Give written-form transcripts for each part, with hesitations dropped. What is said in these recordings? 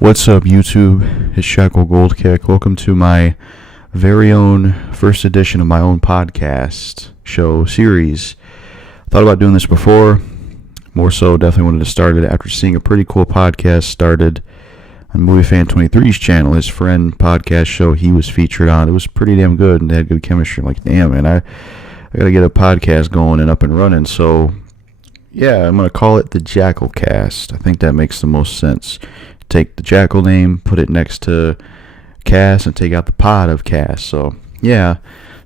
What's up, YouTube? It's JackalGoldKick. Welcome to my very own first edition of my own podcast show series. Thought about doing this before. More so, definitely wanted to start it after seeing a pretty cool podcast started on Movie Fan 23's channel. His friend podcast show he was featured on. It was pretty damn good and they had good chemistry. I'm like, damn, man, I got to get a podcast going and up and running. So, yeah, I'm going to call it the Jackal Cast. I think that makes the most sense. Take the Jackal name, put it next to Cast, and take out the pod of Cast. So, yeah.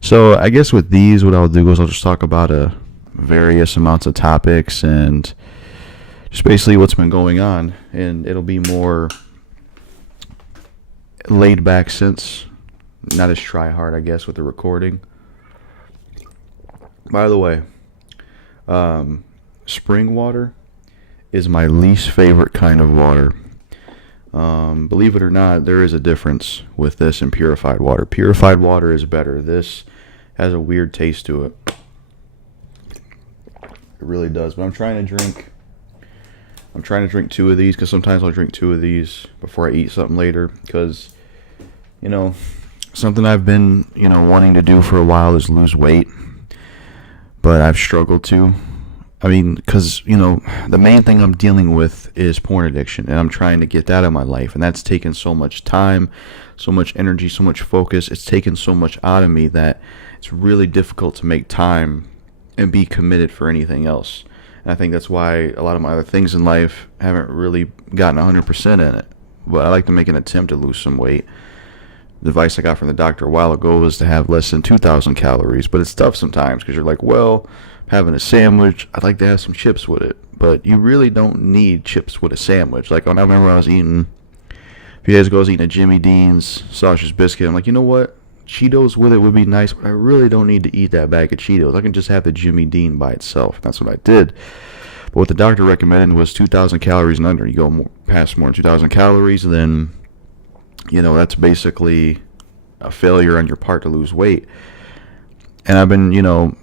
So, I guess with these, what I'll do is I'll just talk about various amounts of topics and just basically what's been going on. And it'll be more laid back since, not as try hard, I guess, with the recording. By the way, spring water is my least favorite kind of water. Believe it or not, there is a difference with this and purified water. Purified water is better. This has a weird taste to it. It really does. But I'm trying to drink two of these because sometimes I'll drink two of these before I eat something later. Because, something I've been, wanting to do for a while is lose weight. But I've struggled to. I mean, because, the main thing I'm dealing with is porn addiction, and I'm trying to get that out of my life, and that's taken so much time, so much energy, so much focus. It's taken so much out of me that it's really difficult to make time and be committed for anything else. And I think that's why a lot of my other things in life haven't really gotten 100% in it. But I like to make an attempt to lose some weight. The advice I got from the doctor a while ago was to have less than 2,000 calories, but it's tough sometimes because you're like, well, having a sandwich, I'd like to have some chips with it. But you really don't need chips with a sandwich. Like, I remember when I was eating, a few days ago, I was eating a Jimmy Dean's sausage biscuit. I'm like, you know what? Cheetos with it would be nice, but I really don't need to eat that bag of Cheetos. I can just have the Jimmy Dean by itself. That's what I did. But what the doctor recommended was 2,000 calories and under. You go past more than 2,000 calories, then, that's basically a failure on your part to lose weight. And I've been,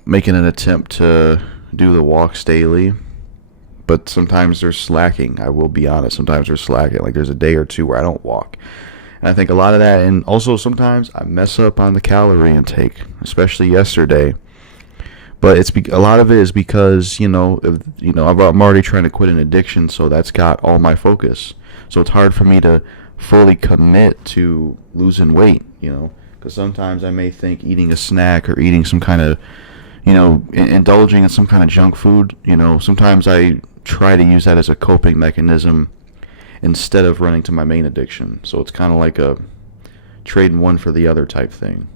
making an attempt to do the walks daily, but sometimes they're slacking. I will be honest. Sometimes they're slacking. Like, there's a day or two where I don't walk. And I think a lot of that, and also sometimes I mess up on the calorie intake, especially yesterday. But a lot of it is because, I'm already trying to quit an addiction, so that's got all my focus. So it's hard for me to fully commit to losing weight, because sometimes I may think eating a snack or eating some kind of, indulging in some kind of junk food, sometimes I try to use that as a coping mechanism instead of running to my main addiction. So it's kind of like a trading one for the other type thing.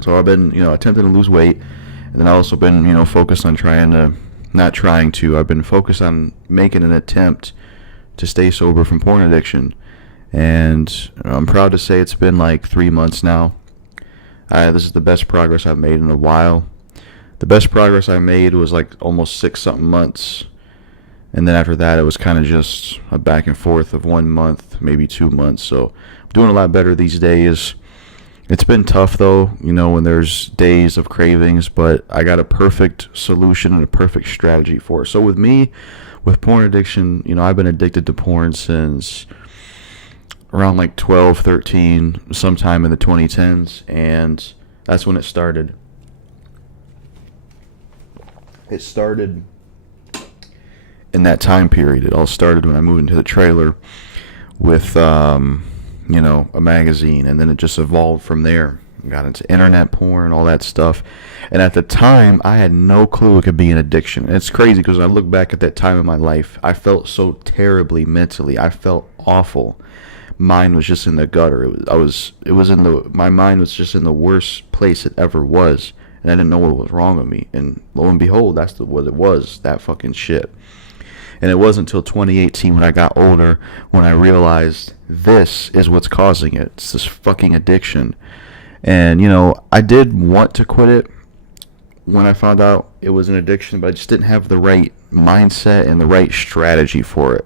So I've been, attempting to lose weight, and then I've also been, focused on I've been focused on making an attempt to stay sober from porn addiction. And I'm proud to say it's been like 3 months now. This is the best progress I've made in a while. The best progress I made was like almost 6-something months. And then after that, it was kind of just a back and forth of 1 month, maybe 2 months. So I'm doing a lot better these days. It's been tough though, when there's days of cravings, but I got a perfect solution and a perfect strategy for it. So with me, with porn addiction, I've been addicted to porn since around like 12, 13, sometime in the 2010s, and that's when it started. It started in that time period. It all started when I moved into the trailer with, a magazine, and then it just evolved from there. Got into internet porn and all that stuff. And at the time, I had no clue it could be an addiction. And it's crazy because when I look back at that time in my life, I felt so terribly mentally. I felt awful. Mine was just in the gutter. My mind was just in the worst place it ever was, and I didn't know what was wrong with me. And lo and behold, that's what it was, that fucking shit. And it wasn't until 2018 when I got older when I realized this is what's causing it. It's this fucking addiction. And, I did want to quit it when I found out it was an addiction, but I just didn't have the right mindset and the right strategy for it,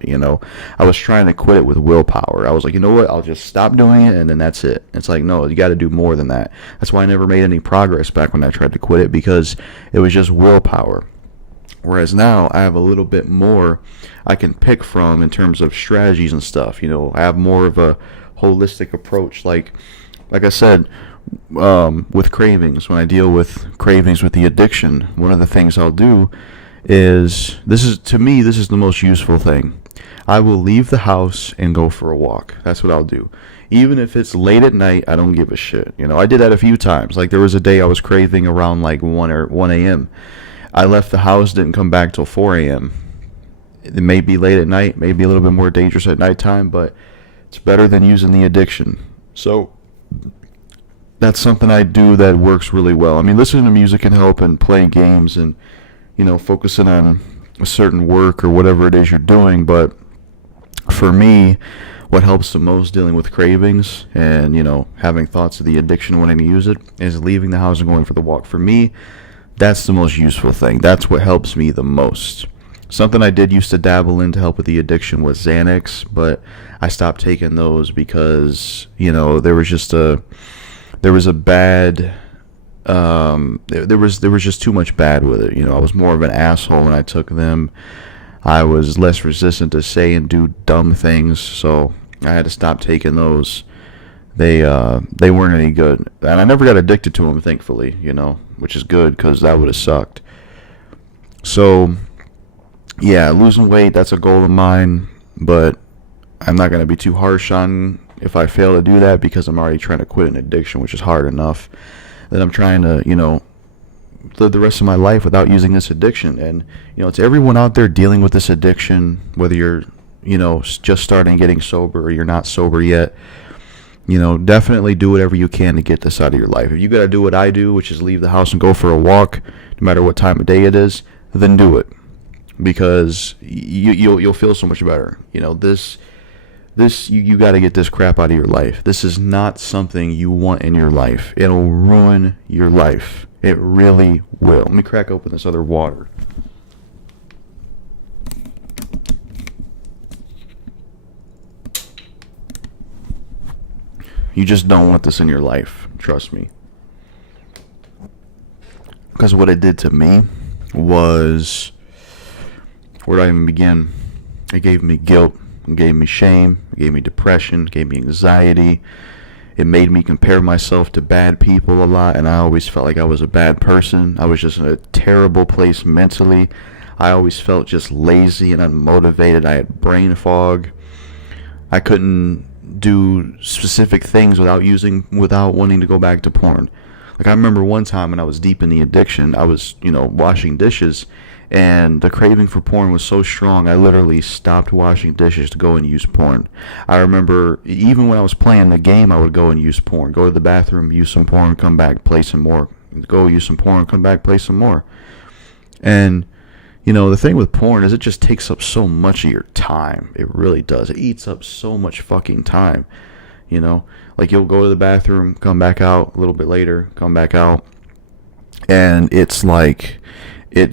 I was trying to quit it with willpower. I was like, you know what, I'll just stop doing it, and then that's it. It's like, no, you got to do more than that. That's why I never made any progress back when I tried to quit it, because it was just willpower. Whereas now I have a little bit more I can pick from in terms of strategies and stuff. I have more of a holistic approach. Like I said, with cravings, when I deal with cravings with the addiction, one of the things I'll do is, to me, this is the most useful thing. I will leave the house and go for a walk. That's what I'll do. Even if it's late at night, I don't give a shit. I did that a few times. Like there was a day I was craving around like 1 a.m. I left the house, didn't come back till 4 a.m. It may be late at night, maybe a little bit more dangerous at nighttime, but it's better than using the addiction. So that's something I do that works really well. I mean, listening to music can help, and playing games, and focusing on a certain work or whatever it is you're doing. But for me, what helps the most dealing with cravings and having thoughts of the addiction wanting to use it is leaving the house and going for the walk. For me, that's the most useful thing. That's what helps me the most. Something I did used to dabble in to help with the addiction was Xanax, but I stopped taking those because there was a bad there was just too much bad with it. I was more of an asshole when I took them. I was less resistant to say and do dumb things, so I had to stop taking those. They weren't any good, and I never got addicted to them, thankfully. Which is good because that would have sucked. So, yeah, losing weight, that's a goal of mine, but I'm not gonna be too harsh on if I fail to do that because I'm already trying to quit an addiction, which is hard enough. That I'm trying to live the rest of my life without using this addiction. And to everyone out there dealing with this addiction, whether you're just starting getting sober or you're not sober yet, definitely do whatever you can to get this out of your life. If you got to do what I do, which is leave the house and go for a walk, no matter what time of day it is, then do it, because you'll feel so much better. You got to get this crap out of your life. This is not something you want in your life. It'll ruin your life. It really will. Let me crack open this other water. You just don't want this in your life. Trust me. Because what it did to me was, where do I even begin? It gave me guilt. It gave me shame. It gave me depression. It gave me anxiety. It made me compare myself to bad people a lot, and I always felt like I was a bad person. I was just in a terrible place mentally. I always felt just lazy and unmotivated. I had brain fog. I couldn't do specific things without wanting to go back to porn. Like I remember one time when I was deep in the addiction, I was, washing dishes, and the craving for porn was so strong, I literally stopped washing dishes to go and use porn. I remember even when I was playing the game, I would go and use porn. Go to the bathroom, use some porn, come back, play some more. Go use some porn, come back, play some more. And the thing with porn is it just takes up so much of your time. It really does. It eats up so much fucking time. Like you'll go to the bathroom, come back out a little bit later, come back out, and it's like it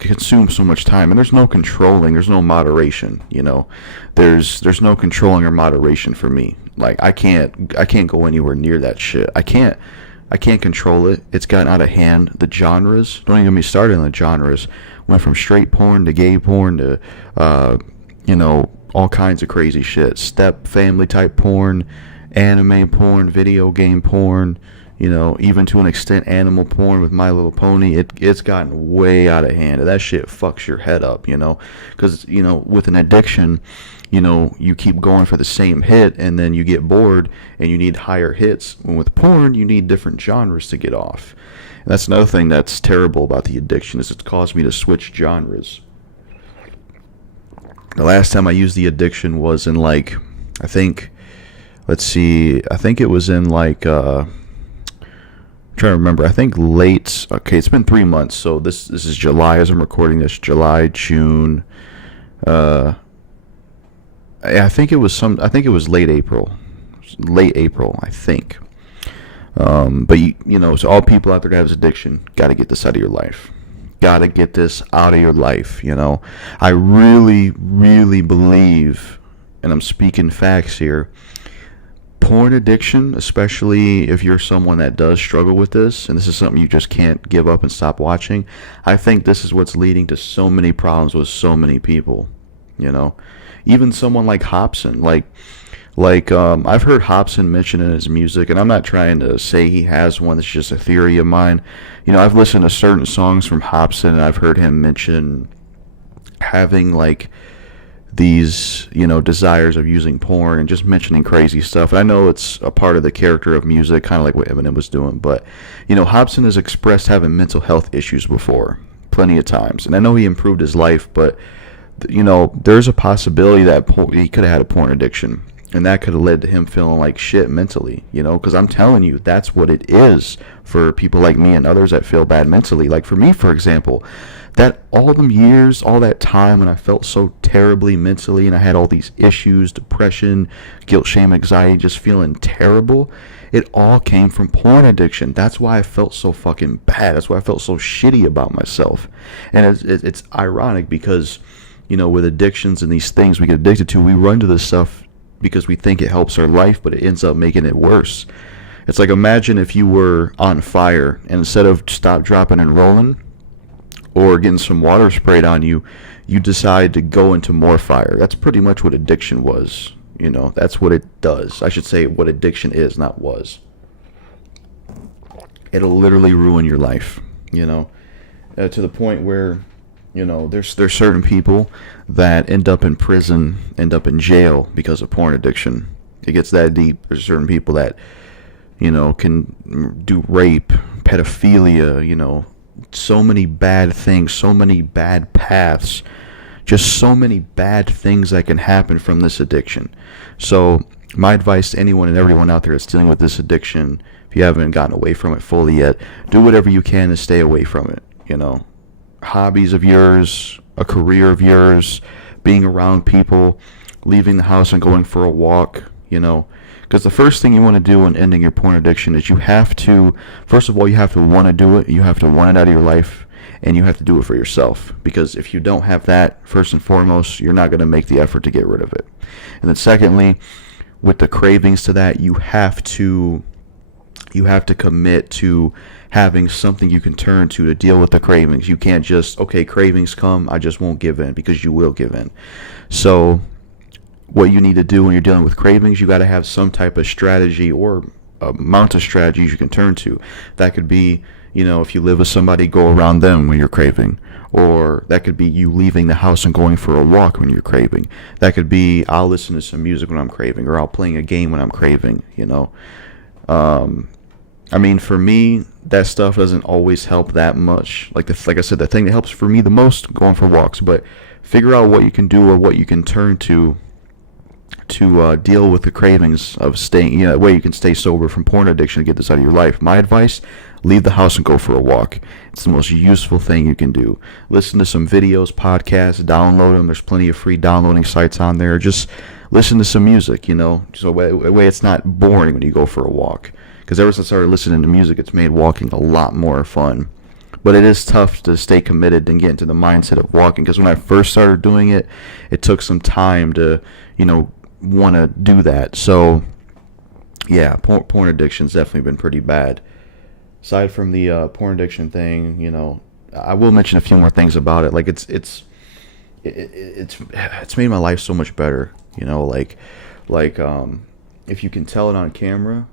consumes so much time, and there's no controlling, there's no moderation. There's no controlling or moderation for me. Like I can't go anywhere near that shit. I can't control it. It's gotten out of hand. The genres, don't even get me started on the genres. Went from straight porn to gay porn to all kinds of crazy shit. Step family type porn, anime porn, video game porn, even to an extent animal porn with My Little Pony. It's gotten way out of hand. That shit fucks your head up, because with an addiction, you keep going for the same hit, and then you get bored and you need higher hits. When with porn, you need different genres to get off. And that's another thing that's terrible about the addiction, is it's caused me to switch genres. The last time I used the addiction was in I think it was in I'm trying to remember. I think it's been 3 months, so this is July as I'm recording this. July, June. I think it was late April, I think. But so all people out there that have this addiction, got to get this out of your life. Got to get this out of your life. I really, really believe, and I'm speaking facts here, porn addiction, especially if you're someone that does struggle with this, and this is something you just can't give up and stop watching, I think this is what's leading to so many problems with so many people. You know, even someone like Hobson, I've heard Hobson mentioned in his music, and I'm not trying to say he has one. It's just a theory of mine. You know, I've listened to certain songs from Hobson, and I've heard him mention having like these, you know, desires of using porn and just mentioning crazy stuff. And I know it's a part of the character of music, kind of like what Eminem was doing. But, you know, Hobson has expressed having mental health issues before, plenty of times. And I know he improved his life, but, you know, there's a possibility that he could have had a porn addiction. And that could have led to him feeling like shit mentally, you know, because I'm telling you, that's what it is for people like me and others that feel bad mentally. Like for me, for example, that all them years, all that time when I felt so terribly mentally and I had all these issues, depression, guilt, shame, anxiety, just feeling terrible, it all came from porn addiction. That's why I felt so fucking bad. That's why I felt so shitty about myself. And it's ironic because, you know, with addictions and these things we get addicted to, we run to this stuff because we think it helps our life, but it ends up making it worse. It's like, imagine if you were on fire and instead of stop, dropping, and rolling or getting some water sprayed on you, you decide to go into more fire. That's pretty much what addiction was. You know, that's what it does. I should say what addiction is, not was. It'll literally ruin your life, you know, to the point where, you know, there's certain people that end up in prison, end up in jail because of porn addiction. It gets that deep. There's certain people that, you know, can do rape, pedophilia, you know, so many bad things, so many bad paths, just so many bad things that can happen from this addiction. So my advice to anyone and everyone out there that's dealing with this addiction, if you haven't gotten away from it fully yet, do whatever you can to stay away from it, you know. Hobbies of yours, a career of yours, being around people, leaving the house and going for a walk, you know. Because the first thing you want to do in ending your porn addiction is you have to, first of all, you have to want to do it. You have to want it out of your life, and you have to do it for yourself. Because if you don't have that, first and foremost, you're not going to make the effort to get rid of it. And then secondly, with the cravings to that, you have to commit to having something you can turn to deal with the cravings. You can't just, okay, cravings come, I just won't give in, because you will give in. So what you need to do when you're dealing with cravings, you got to have some type of strategy or amount of strategies you can turn to. That could be, you know, if you live with somebody, go around them when you're craving. Or that could be you leaving the house and going for a walk when you're craving. That could be, I'll listen to some music when I'm craving, or I'll play a game when I'm craving, you know. I mean, for me, that stuff doesn't always help that much. Like I said, the thing that helps for me the most, going for walks. But figure out what you can do or what you can turn to deal with the cravings of staying, you know, that way you can stay sober from porn addiction and get this out of your life. My advice, leave the house and go for a walk. It's the most useful thing you can do. Listen to some videos, podcasts, download them. There's plenty of free downloading sites on there. Just listen to some music, you know, so that way it's not boring when you go for a walk. Because ever since I started listening to music, it's made walking a lot more fun. But it is tough to stay committed and get into the mindset of walking. Because when I first started doing it, it took some time to, you know, want to do that. So yeah, porn addiction's definitely been pretty bad. Aside from the porn addiction thing, you know, I will mention a few more things about it. Like it's made my life so much better. You know, like if you can tell it on camera,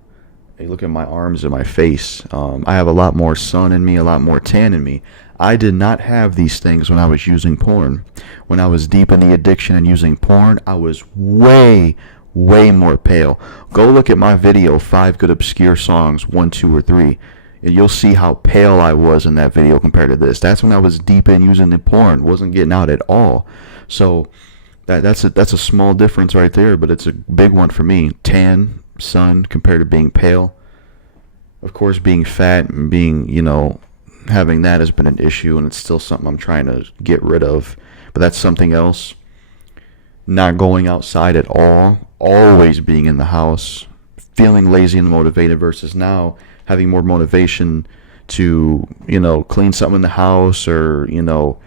you look at my arms and my face. I have a lot more sun in me, a lot more tan in me. I did not have these things when I was using porn. When I was deep in the addiction and using porn, I was way more pale. Go look at my video, 5 Good Obscure Songs, 1, 2, or 3. And you'll see how pale I was in that video compared to this. That's when I was deep in using the porn. Wasn't getting out at all. So that's a small difference right there, but it's a big one for me. Tan, sun, compared to being pale. Of course, being fat and being, you know, having that has been an issue, and it's still something I'm trying to get rid of. But that's something else. Not going outside at all. Always being in the house. Feeling lazy and motivated versus now having more motivation to, you know, clean something in the house or, you know,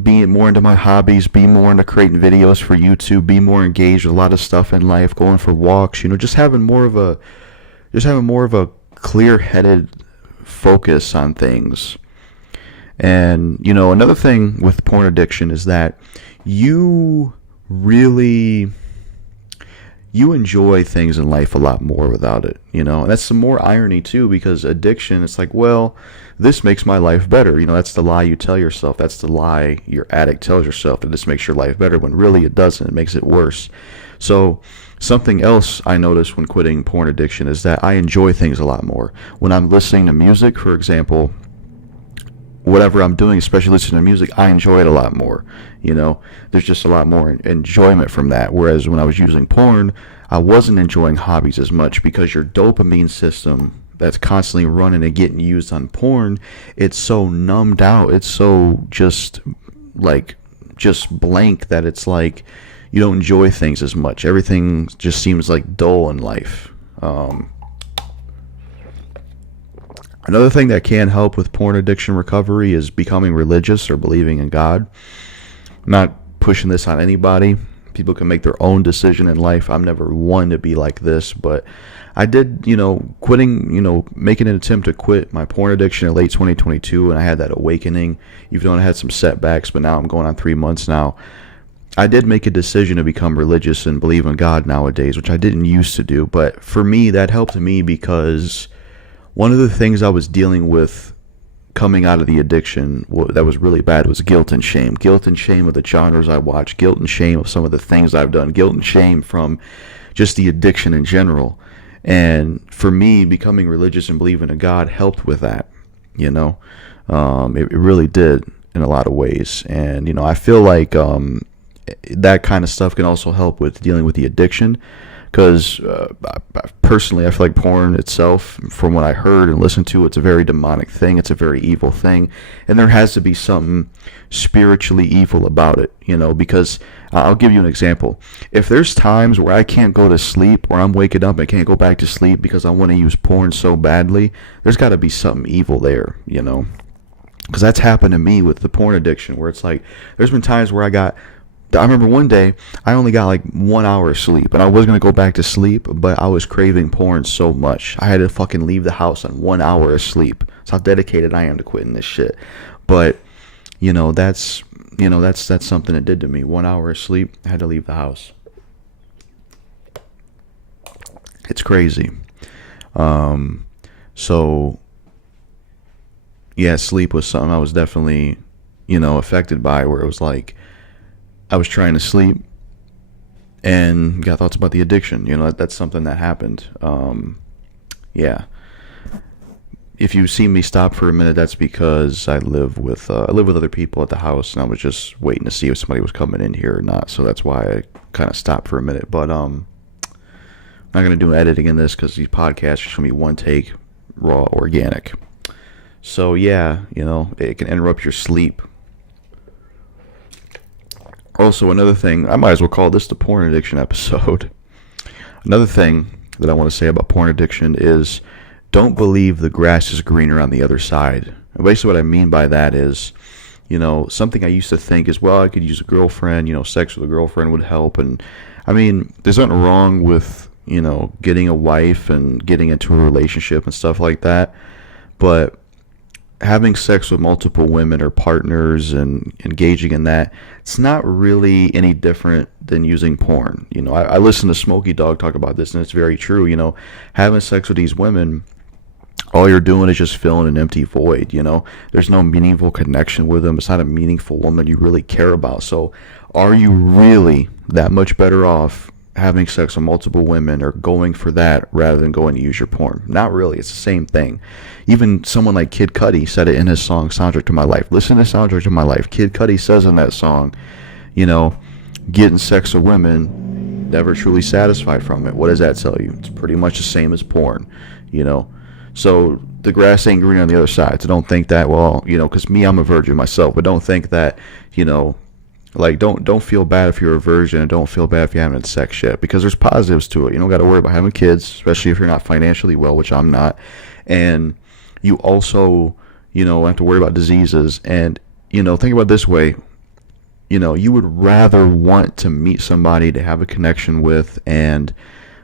being more into my hobbies, be more into creating videos for YouTube, be more engaged with a lot of stuff in life, going for walks, just having more of a clear-headed focus on things. And, another thing with porn addiction is that you really you enjoy things in life a lot more without it, and that's some more irony too, because addiction, it's like, well, this makes my life better, that's the lie you tell yourself, that's the lie your addict tells yourself, that this makes your life better, when really it doesn't, it makes it worse. So something else I noticed when quitting porn addiction is that I enjoy things a lot more. When I'm listening to music, for example, whatever I'm doing, especially listening to music, I enjoy it a lot more. There's just a lot more enjoyment from that. Whereas when I was using porn, I wasn't enjoying hobbies as much, because your dopamine system that's constantly running and getting used on porn, it's so numbed out. It's so just blank, that it's like you don't enjoy things as much. Everything just seems like dull in life. Another thing that can help with porn addiction recovery is becoming religious or believing in God. I'm not pushing this on anybody. People can make their own decision in life. I'm never one to be like this, but I did, making an attempt to quit my porn addiction in late 2022, and I had that awakening, even though I had some setbacks, but now I'm going on 3 months now. I did make a decision to become religious and believe in God nowadays, which I didn't used to do, but for me, that helped me, because one of the things I was dealing with coming out of the addiction that was really bad was guilt and shame. Guilt and shame of the genres I watch, guilt and shame of some of the things I've done, guilt and shame from just the addiction in general. And for me, becoming religious and believing in God helped with that, it really did in a lot of ways. And, I feel like that kind of stuff can also help with dealing with the addiction. Because personally, I feel like porn itself, from what I heard and listened to, it's a very demonic thing. It's a very evil thing. And there has to be something spiritually evil about it, because I'll give you an example. If there's times where I can't go to sleep, or I'm waking up and can't go back to sleep because I want to use porn so badly, there's got to be something evil there, Because that's happened to me with the porn addiction, where it's like, there's been times where I remember one day I only got like 1 hour of sleep, and I was going to go back to sleep, but I was craving porn so much. I had to fucking leave the house on 1 hour of sleep. That's how dedicated I am to quitting this shit. But, that's something it did to me. 1 hour of sleep, I had to leave the house. It's crazy. So, yeah, sleep was something I was definitely, affected by, where it was like, I was trying to sleep and got thoughts about the addiction. That's something that happened. Yeah. If you see me stop for a minute, that's because I live with other people at the house, and I was just waiting to see if somebody was coming in here or not. So that's why I kind of stopped for a minute. But I'm not going to do editing in this, because these podcasts are just going to be one take, raw, organic. So yeah, it can interrupt your sleep. Also, another thing, I might as well call this the porn addiction episode. Another thing that I want to say about porn addiction is, don't believe the grass is greener on the other side. And basically what I mean by that is, something I used to think is, well, I could use a girlfriend, sex with a girlfriend would help. And I mean, there's nothing wrong with, getting a wife and getting into a relationship and stuff like that. But having sex with multiple women or partners and engaging in that, it's not really any different than using porn. I listen to Smokey Dog talk about this, and it's very true. Having sex with these women, all you're doing is just filling an empty void. There's no meaningful connection with them. It's not a meaningful woman you really care about. So are you really that much better off having sex with multiple women or going for that rather than going to use your porn? Not really. It's the same thing. Even someone like Kid Cudi said it in his song Soundtrack to My Life. Listen to Soundtrack to My Life. Kid Cudi says in that song, getting sex with women, never truly satisfied from it. What does that tell you? It's pretty much the same as porn. So the grass ain't green on the other side. So don't think that, well, because me, I'm a virgin myself, but don't think that, don't feel bad if you're a virgin, and don't feel bad if you haven't had sex yet, because there's positives to it. You don't got to worry about having kids, especially if you're not financially well, which I'm not. And you also, have to worry about diseases. And, think about it this way. you would rather want to meet somebody to have a connection with, and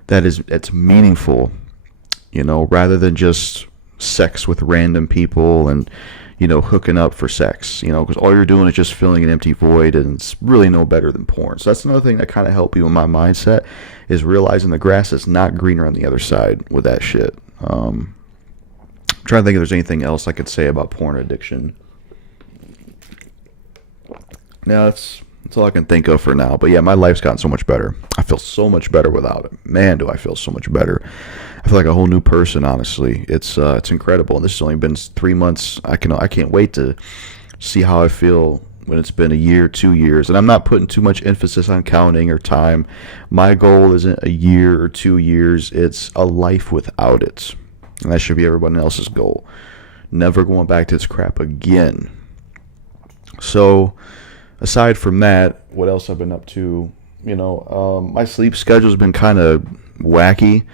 it's meaningful, rather than just sex with random people and hooking up for sex, because all you're doing is just filling an empty void, and it's really no better than porn. So that's another thing that kind of helped me with my mindset, is realizing the grass is not greener on the other side with that shit. I'm trying to think if there's anything else I could say about porn addiction. No, that's all I can think of for now. But yeah, my life's gotten so much better. I feel so much better without it. Man, do I feel so much better. I feel like a whole new person, honestly. It's incredible. And this has only been 3 months. I can't wait to see how I feel when it's been a year, 2 years. And I'm not putting too much emphasis on counting or time. My goal isn't a year or 2 years. It's a life without it. And that should be everyone else's goal. Never going back to this crap again. So, aside from that, what else I've been up to? My sleep schedule's been kind of wacky.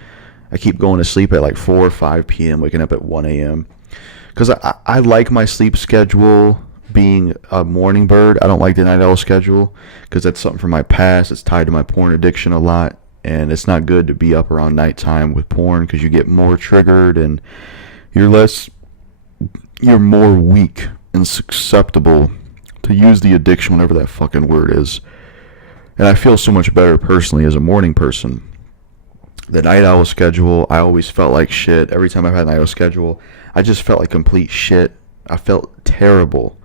I keep going to sleep at like 4 or 5 p.m., waking up at 1 a.m. Because I like my sleep schedule being a morning bird. I don't like the night owl schedule because that's something from my past. It's tied to my porn addiction a lot, and it's not good to be up around nighttime with porn because you get more triggered and you're more weak and susceptible to use the addiction, whatever that fucking word is. And I feel so much better personally as a morning person. The night owl schedule, I always felt like shit. Every time I've had a night owl schedule, I just felt like complete shit. I felt terrible.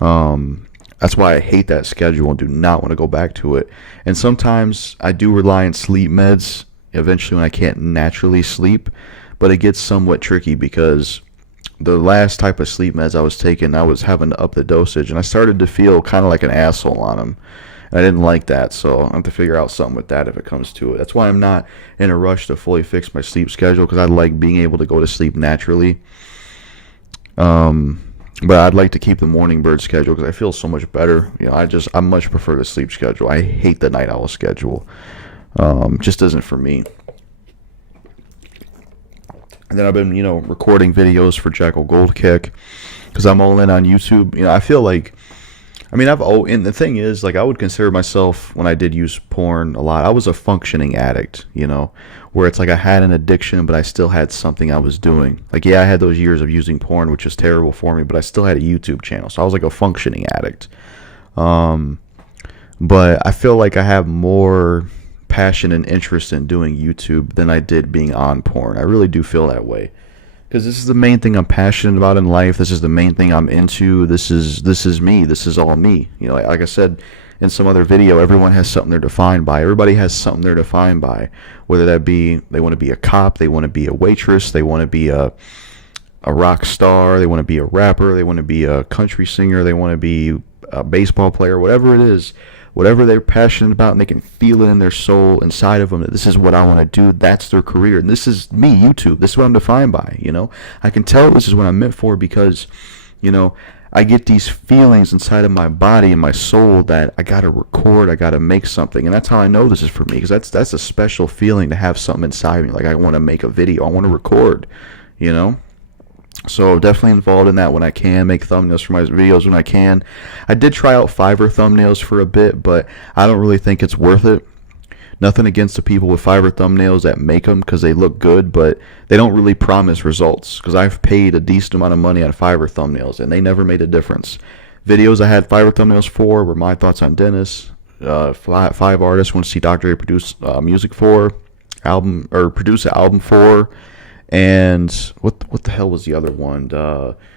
That's why I hate that schedule and do not want to go back to it. And sometimes I do rely on sleep meds eventually when I can't naturally sleep, but it gets somewhat tricky because the last type of sleep meds I was taking, I was having to up the dosage, and I started to feel kind of like an asshole on them. And I didn't like that, so I have to figure out something with that if it comes to it. That's why I'm not in a rush to fully fix my sleep schedule, because I like being able to go to sleep naturally. But I'd like to keep the morning bird schedule because I feel so much better. I much prefer the sleep schedule. I hate the night owl schedule. Just isn't for me. And then I've been, recording videos for JackalGoldKick because I'm all in on YouTube. I feel like, and the thing is, like, I would consider myself, when I did use porn a lot, I was a functioning addict, where it's like I had an addiction, but I still had something I was doing. Like, yeah, I had those years of using porn, which is terrible for me, but I still had a YouTube channel, so I was like a functioning addict. But I feel like I have more passion and interest in doing YouTube than I did being on porn. I really do feel that way. Because this is the main thing I'm passionate about in life. This is the main thing I'm into. This is me. This is all me. Like I said in some other video, everyone has something they're defined by. Everybody has something they're defined by. Whether that be they want to be a cop, they want to be a waitress, they want to be a rock star, they want to be a rapper, they want to be a country singer, they want to be a baseball player, whatever it is. Whatever they're passionate about, and they can feel it in their soul inside of them that this is what I want to do, that's their career. And this is me, YouTube. This is what I'm defined by, I can tell this is what I'm meant for because, I get these feelings inside of my body and my soul that I got to record, I got to make something. And that's how I know this is for me, because that's a special feeling to have something inside me. Like, I want to make a video, I want to record, So definitely involved in that when I can, make thumbnails for my videos when I can. I did try out Fiverr thumbnails for a bit, but I don't really think it's worth it. Nothing against the people with Fiverr thumbnails that make them because they look good, but they don't really promise results, because I've paid a decent amount of money on Fiverr thumbnails and they never made a difference. Videos I had Fiverr thumbnails for were my thoughts on Dennis, 5 artists want to see Dr. A produce music for, produce an album for, and what the hell was the other one?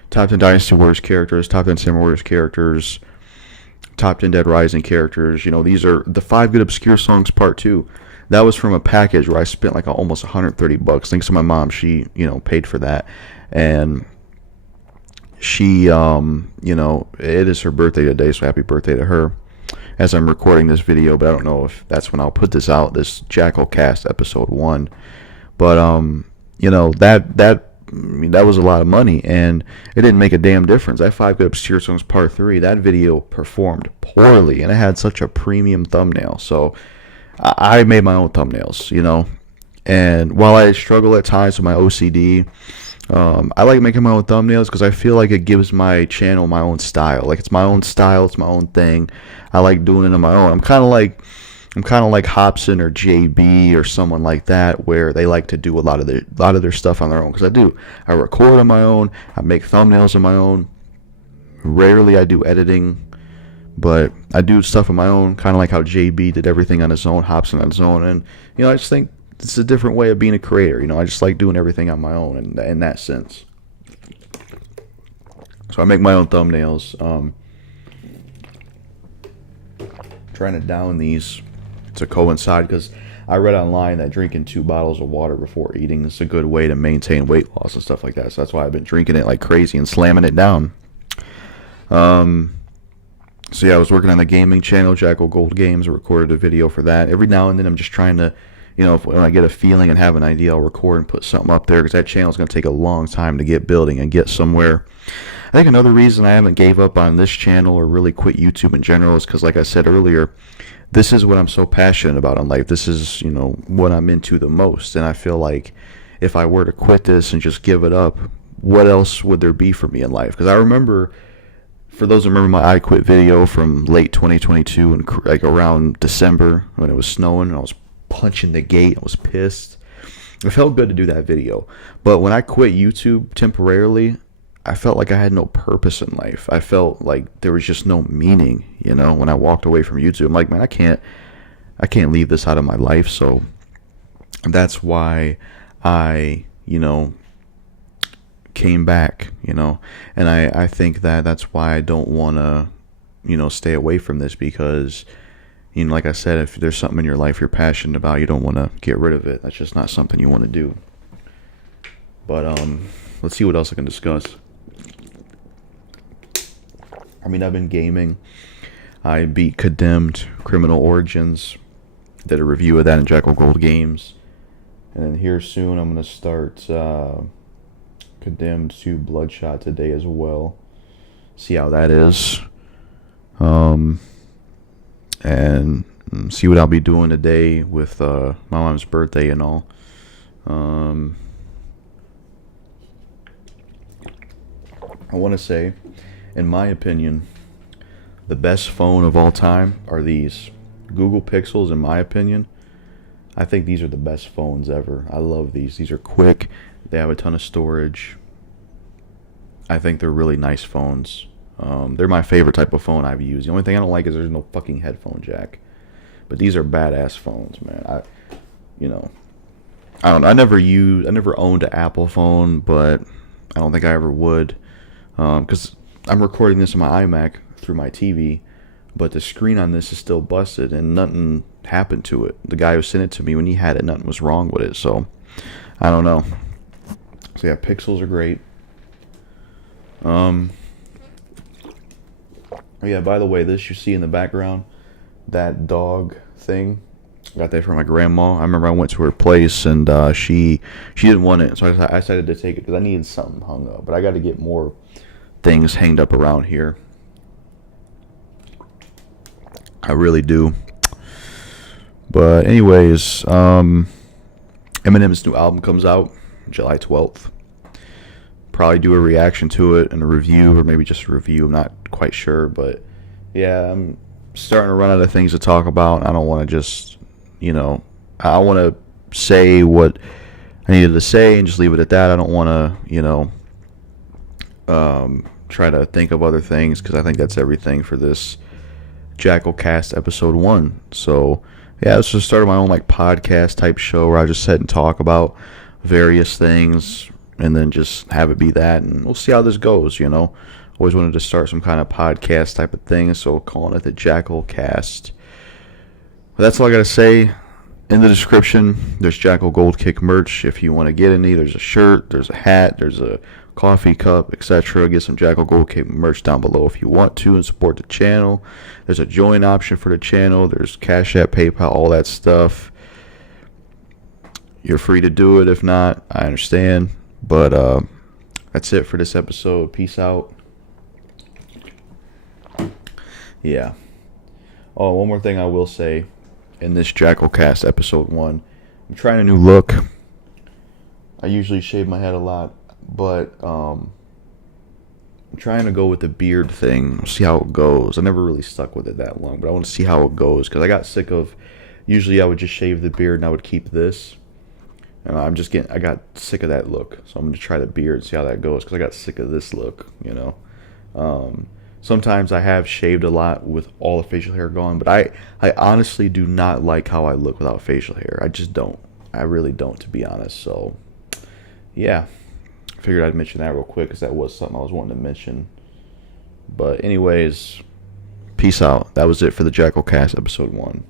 Top 10 Dynasty Warriors characters, Top 10 Samurai Warriors characters, Top 10 Dead Rising characters. These are the 5 Good Obscure Songs Part 2. That was from a package where I spent like almost $130. Thanks to my mom, she paid for that, and she it is her birthday today, so happy birthday to her. As I'm recording this video, but I don't know if that's when I'll put this out. This Jackal Cast episode 1, but that was a lot of money, and it didn't make a damn difference. That 5 Good Obscure Songs Part 3, that video performed poorly, and it had such a premium thumbnail. So I made my own thumbnails, and while I struggle at times with my OCD, I like making my own thumbnails because I feel like it gives my channel my own style. Like it's my own style, it's my own thing. I like doing it on my own. I'm kind of like Hobson or JB or someone like that, where they like to do a lot of their stuff on their own. Because I do. I record on my own. I make thumbnails on my own. Rarely I do editing, but I do stuff on my own. Kind of like how JB did everything on his own, Hobson on his own, and I just think it's a different way of being a creator. I just like doing everything on my own in that sense. So I make my own thumbnails. Trying to down these to coincide because I read online that drinking 2 bottles of water before eating is a good way to maintain weight loss and stuff like that. So that's why I've been drinking it like crazy and slamming it down. So yeah, I was working on the gaming channel, Jackal Gold Games. I recorded a video for that. Every now and then I'm just trying to, when I get a feeling and have an idea, I'll record and put something up there because that channel is going to take a long time to get building and get somewhere. I think another reason I haven't gave up on this channel or really quit YouTube in general is because, like I said earlier, this is what I'm so passionate about in life. This is, what I'm into the most. And I feel like if I were to quit this and just give it up, what else would there be for me in life? Because I remember, for those who remember my I Quit video from late 2022 and like around December when it was snowing and I was punching the gate, I was pissed. It felt good to do that video. But when I quit YouTube temporarily, I felt like I had no purpose in life. I felt like there was just no meaning, when I walked away from YouTube. I'm like, man, I can't leave this out of my life. So that's why I, came back, and I think that's why I don't want to, stay away from this because, like I said, if there's something in your life you're passionate about, you don't want to get rid of it. That's just not something you want to do. But let's see what else I can discuss. I've been gaming. I beat Condemned Criminal Origins. Did a review of that in Jackal Gold Games. And then here soon I'm going to start Condemned 2 Bloodshot today as well. See how that is. And see what I'll be doing today with my mom's birthday and all. I want to say, in my opinion, the best phone of all time are these Google Pixels. In my opinion, I think these are the best phones ever. I love these. These are quick. They have a ton of storage. I think they're really nice phones. They're my favorite type of phone I've used. The only thing I don't like is there's no fucking headphone jack. But these are badass phones, man. I never owned an Apple phone, but I don't think I ever would. Because I'm recording this on my iMac through my TV, but the screen on this is still busted and nothing happened to it. The guy who sent it to me, when he had it, nothing was wrong with it. So I don't know. So yeah, Pixels are great. Yeah, by the way, this you see in the background, that dog thing, I got that from my grandma. I remember I went to her place and she didn't want it, so I decided to take it because I needed something hung up. But I got to get more things hanged up around here. I really do. But anyways, Eminem's new album comes out July 12th. Probably do a reaction to it and a review, or maybe just a review. I'm not quite sure, but yeah, I'm starting to run out of things to talk about. I don't want to just, I want to say what I needed to say and just leave it at that. I don't want to, try to think of other things because I think that's everything for this Jackal Cast episode 1. So yeah, this just started my own like podcast type show where I just sit and talk about various things and then just have it be that, and we'll see how this goes. Always wanted to start some kind of podcast type of thing, so calling it the Jackal Cast. But that's all I gotta say. In the description, there's Jackal Gold Kick merch if you want to get any. There's a shirt, there's a hat, there's a coffee cup, etc. Get some Jackal Gold Kick merch down below if you want to and support the channel. There's a join option for the channel. There's Cash App, PayPal, all that stuff. You're free to do it. If not, I understand. But that's it for this episode. Peace out. Yeah. Oh, one more thing I will say in this Jackal Cast episode 1. I'm trying a new look. I usually shave my head a lot But I'm trying to go with the beard thing, see how it goes. I never really stuck with it that long, but I want to see how it goes because I got sick of. Usually, I would just shave the beard and I would keep this. And I got sick of that look, so I'm gonna try the beard, see how that goes, because I got sick of this look, you know. Sometimes I have shaved a lot with all the facial hair gone, but I honestly do not like how I look without facial hair. I just don't. I really don't, to be honest. So, yeah, figured I'd mention that real quick because that was something I was wanting to mention. But anyways, peace out. That was it for the Jackal Cast episode 1.